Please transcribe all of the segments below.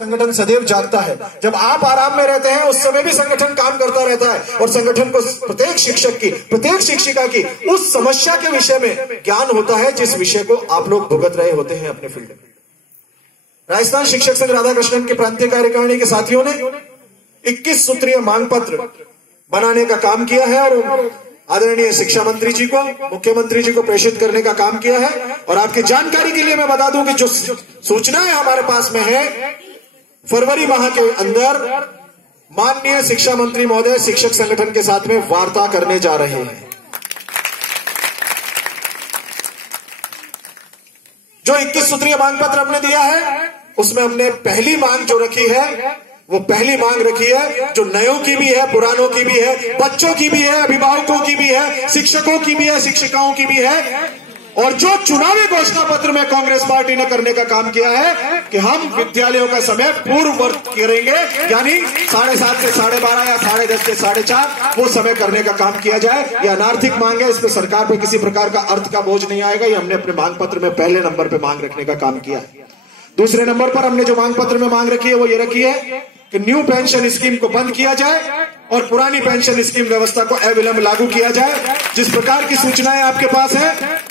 संगठन सदैव जागता है। जब आप आराम में रहते हैं उस समय भी संगठन काम करता रहता है और संगठन को प्रत्येक शिक्षक की, प्रत्येक शिक्षिका की उस समस्या के विषय में ज्ञान होता है जिस विषय को आप लोग भुगत रहे होते हैं अपने फील्ड में। राजस्थान शिक्षक संघ राधाकृष्णन के प्रांतीय कार्यकारिणी के साथियों ने 21 सूत्रीय मांग पत्र बनाने का काम किया है और आदरणीय शिक्षा मंत्री जी को, मुख्यमंत्री जी को प्रेषित करने का काम किया है। और आपकी जानकारी के लिए मैं बता दूं कि जो सूचनाएं हमारे पास में है, फरवरी माह के अंदर माननीय शिक्षा मंत्री महोदय शिक्षक संगठन के साथ में वार्ता करने जा रहे हैं। जो 21 सूत्रीय मांग पत्र हमने दिया है उसमें हमने पहली मांग जो रखी है वो पहली मांग रखी है जो नयों की भी है, पुरानों की भी है, बच्चों की भी है, अभिभावकों की भी है, शिक्षकों की भी है, शिक्षिकाओं की भी है। और जो चुनावी घोषणा पत्र में कांग्रेस पार्टी ने करने का काम किया है कि हम विद्यालयों का समय पूर्ववत करेंगे, यानी 7:30 से 12:30 या 10:30 से 4:30 वो समय करने का काम किया जाए। ये अनार्थिक मांग है, इस पर सरकार पे किसी प्रकार का अर्थ का बोझ नहीं आएगा। ये हमने अपने मांग पत्र में पहले नंबर पे मांग रखने का काम किया है। दूसरे नंबर पर हमने जो मांग पत्र में मांग रखी है वो ये रखी है कि न्यू पेंशन स्कीम को बंद किया जाए और पुरानी पेंशन स्कीम व्यवस्था को अविलंब लागू किया जाए। जिस प्रकार की सूचनाएं आपके पास है,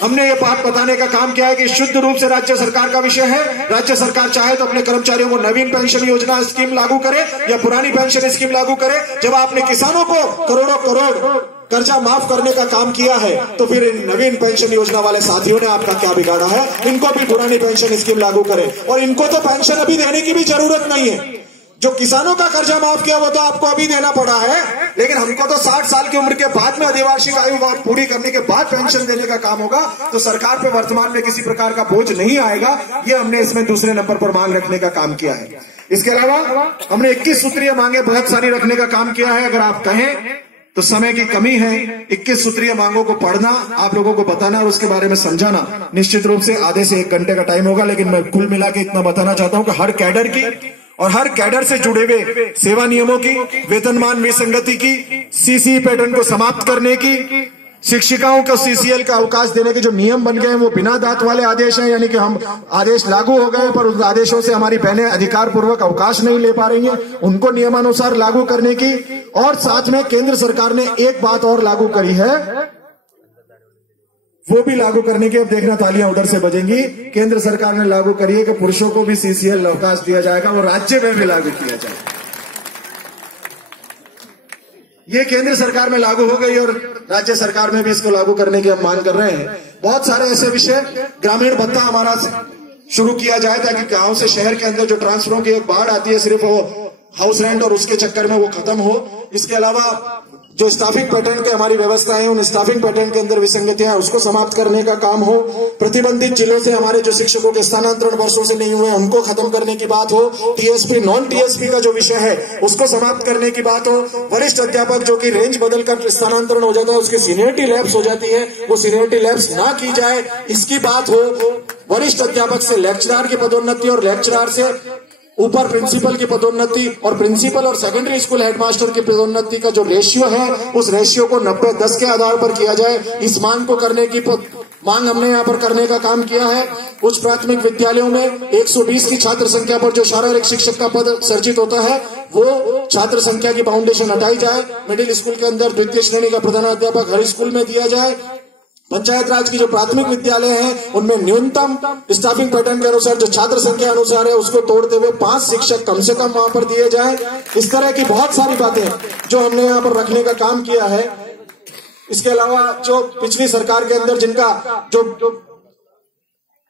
हमने ये बात बताने का काम किया है कि शुद्ध रूप से राज्य सरकार का विषय है। राज्य सरकार चाहे तो अपने कर्मचारियों को नवीन पेंशन योजना स्कीम लागू करे या पुरानी पेंशन स्कीम लागू करे। जब आपने किसानों को करोड़ों करोड़ कर्जा माफ करने का काम किया है तो फिर इन नवीन पेंशन योजना वाले साथियों ने आपका क्या बिगाड़ा है? इनको भी पुरानी पेंशन स्कीम लागू करें। और इनको तो पेंशन अभी देने की भी जरूरत नहीं है। जो किसानों का कर्जा माफ किया वो तो आपको अभी देना पड़ा है, लेकिन हमको तो 60 साल की उम्र के बाद में अधिवार्षिक आयु पूरी करने के बाद पेंशन देने का काम होगा। तो सरकार पे वर्तमान में किसी प्रकार का बोझ नहीं आएगा। ये हमने इसमें दूसरे नंबर पर मांग रखने का काम किया है। इसके अलावा हमने 21 सूत्रीय मांगे बहुत सारी रखने का काम किया है। अगर आप कहें तो समय की कमी है, 21 सूत्रीय मांगों को पढ़ना, आप लोगों को बताना और उसके बारे में समझाना निश्चित रूप से आधे से 1 घंटे का टाइम होगा। लेकिन मैं कुल मिला के इतना बताना चाहता हूं कि हर कैडर की और हर कैडर से जुड़े हुए सेवा नियमों की, वेतनमान विसंगति की, सीसी पैटर्न को समाप्त करने की, शिक्षिकाओं को सीसीएल का अवकाश देने के जो नियम बन गए हैं वो बिना दांत वाले आदेश हैं, यानी कि हम आदेश लागू हो गए पर उस आदेशों से हमारी बहनें अधिकार पूर्वक अवकाश नहीं ले पा रही हैं, उनको नियमानुसार लागू करने की। और साथ में केंद्र सरकार ने एक बात और लागू करी है, वो भी लागू करने की, अब देखना तालियां उधर से बजेंगी। केंद्र सरकार ने लागू करी है कि पुरुषों को भी सीसीएल अवकाश दिया जाएगा, वो राज्य में भी लागू किया जाएगा। ये केंद्र सरकार में लागू हो गई और राज्य सरकार में भी इसको लागू करने की हम मांग कर रहे हैं। बहुत सारे ऐसे विषय, ग्रामीण भत्ता हमारा शुरू किया जाए ताकि गांव से शहर के अंदर जो ट्रांसफरों की एक बाढ़ आती है, सिर्फ वो हाउस रेंट और उसके चक्कर में वो खत्म हो। इसके अलावा जो स्टाफिंग पैटर्न के हमारी व्यवस्थाएं हैं, उन स्टाफिंग पैटर्न के अंदर विसंगतियां उसको समाप्त करने का काम हो। प्रतिबंधित जिलों से हमारे जो शिक्षकों के स्थानांतरण वर्षों से नहीं हुए उनको खत्म करने की बात हो। टीएसपी नॉन टीएसपी का जो विषय है उसको समाप्त करने की बात हो। वरिष्ठ अध्यापक जो कि रेंज बदलकर स्थानांतरण हो जाता है, उसकी सीनियरिटी लैप्स हो जाती है, वो सीनियरिटी लैप्स ना की जाए, इसकी बात हो। वरिष्ठ अध्यापक से लेक्चरर की पदोन्नति और लेक्चरर से ऊपर प्रिंसिपल की पदोन्नति और प्रिंसिपल और सेकेंडरी स्कूल हेडमास्टर की पदोन्नति का जो रेशियो है उस रेशियो को 90-10 के आधार पर किया जाए। इस मांग को करने की मांग हमने यहाँ पर करने का काम किया है। उच्च प्राथमिक विद्यालयों में 120 की छात्र संख्या पर जो शारीरिक शिक्षक का पद सर्जित होता है वो छात्र संख्या की बाउंडेशन हटाई जाए। मिडिल स्कूल के अंदर द्वितीय श्रेणी का प्रधानाध्यापक हर स्कूल में दिया जाए। पंचायत राज की जो प्राथमिक विद्यालय हैं उनमें न्यूनतम स्टाफिंग पैटर्न के अनुसार जो छात्र संख्या अनुसार है उसको तोड़ते हुए 5 शिक्षक कम से कम वहां पर दिए जाए। इस तरह की बहुत सारी बातें जो हमने यहाँ पर रखने का काम किया है। इसके अलावा जो पिछली सरकार के अंदर जिनका जो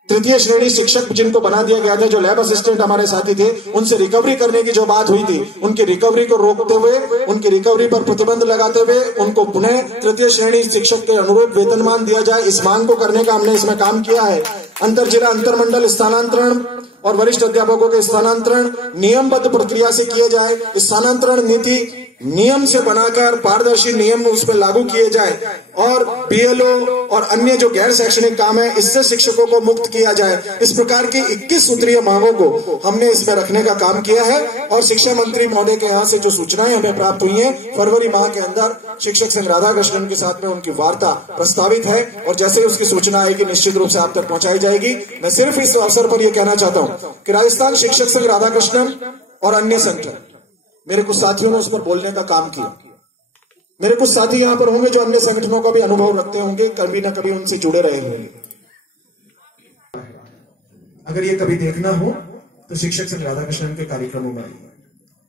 तृतीय श्रेणी शिक्षक जिनको बना दिया गया था, जो लैब असिस्टेंट हमारे साथी थे, उनसे रिकवरी करने की जो बात हुई थी, उनकी रिकवरी को रोकते हुए, उनकी रिकवरी पर प्रतिबंध लगाते हुए उनको पुनः तृतीय श्रेणी शिक्षक के अनुरूप वेतनमान दिया जाए। इस मांग को करने का हमने इसमें काम किया है। अंतर जिला अंतरमंडल स्थानांतरण और वरिष्ठ अध्यापकों के स्थानांतरण नियमबद्ध प्रक्रिया से किए जाए। स्थानांतरण नीति नियम से बनाकर पारदर्शी नियम उसमें लागू किए जाए और बीएलओ और अन्य जो गैर शैक्षणिक काम है इससे शिक्षकों को मुक्त किया जाए। इस प्रकार की 21 सूत्रीय मांगों को हमने इसमें रखने का काम किया है और शिक्षा मंत्री महोदय के यहाँ से जो सूचनाएं हमें प्राप्त हुई हैं, फरवरी माह के अंदर शिक्षक संघ राधाकृष्णन के साथ में उनकी वार्ता प्रस्तावित है और जैसे ही उसकी सूचना आएगी निश्चित रूप से आप तक पहुंचाई जाएगी। मैं सिर्फ इस अवसर पर यह कहना चाहता हूं कि राजस्थान शिक्षक संघ राधाकृष्णन और अन्य संगठन, मेरे कुछ साथियों ने उस पर बोलने का काम किया। मेरे कुछ साथी यहां पर होंगे जो अन्य संगठनों का भी अनुभव रखते होंगे, कभी ना कभी उनसे जुड़े रहे होंगे। अगर ये कभी देखना हो तो शिक्षक संघ राधाकृष्णन के कार्यक्रमों में आइए।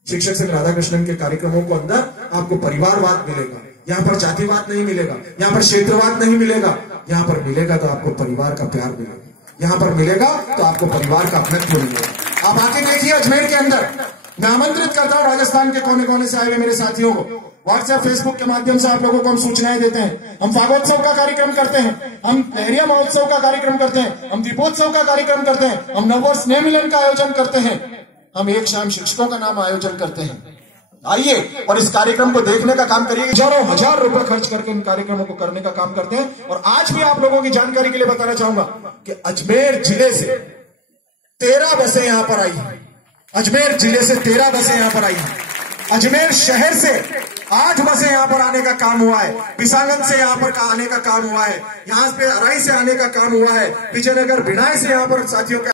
शिक्षक संघ राधाकृष्णन के कार्यक्रमों को अंदर आपको परिवारवाद मिलेगा, यहाँ पर जातिवाद नहीं मिलेगा, यहाँ पर क्षेत्रवाद नहीं मिलेगा, यहाँ पर मिलेगा तो आपको परिवार का प्यार मिलेगा, यहाँ पर मिलेगा तो आपको परिवार का अपनत्व मिलेगा। आप आके देखिए अजमेर के अंदर, मैं आमंत्रित करता हूं राजस्थान के कोने कोने से आए हुए मेरे साथियों को। व्हाट्सएप फेसबुक के माध्यम से आप लोगों को हम सूचनाएं देते हैं। हम फागोत्सव का कार्यक्रम करते हैं, हम लहरिया महोत्सव का कार्यक्रम करते हैं, हम दीपोत्सव का कार्यक्रम करते हैं, हम नववर्ष स्नेह मिलन का आयोजन करते हैं, हम एक शाम शिक्षकों का नाम आयोजन करते हैं। आइए और इस कार्यक्रम को देखने का काम करिए। हजारों हजार रुपए खर्च करके इन कार्यक्रमों को करने का काम करते हैं। और आज भी आप लोगों की जानकारी के लिए बताना चाहूंगा कि अजमेर जिले से 13 बसें यहां पर आई हैं। अजमेर जिले से 13 बसें यहां पर आई हैं। अजमेर शहर से 8 बसें यहां पर आने का काम हुआ है। पिसांगन से यहां पर आने का काम हुआ है। यहां पे अराई से आने का काम हुआ है। विजयनगर भिड़ाई से यहां पर साथियों का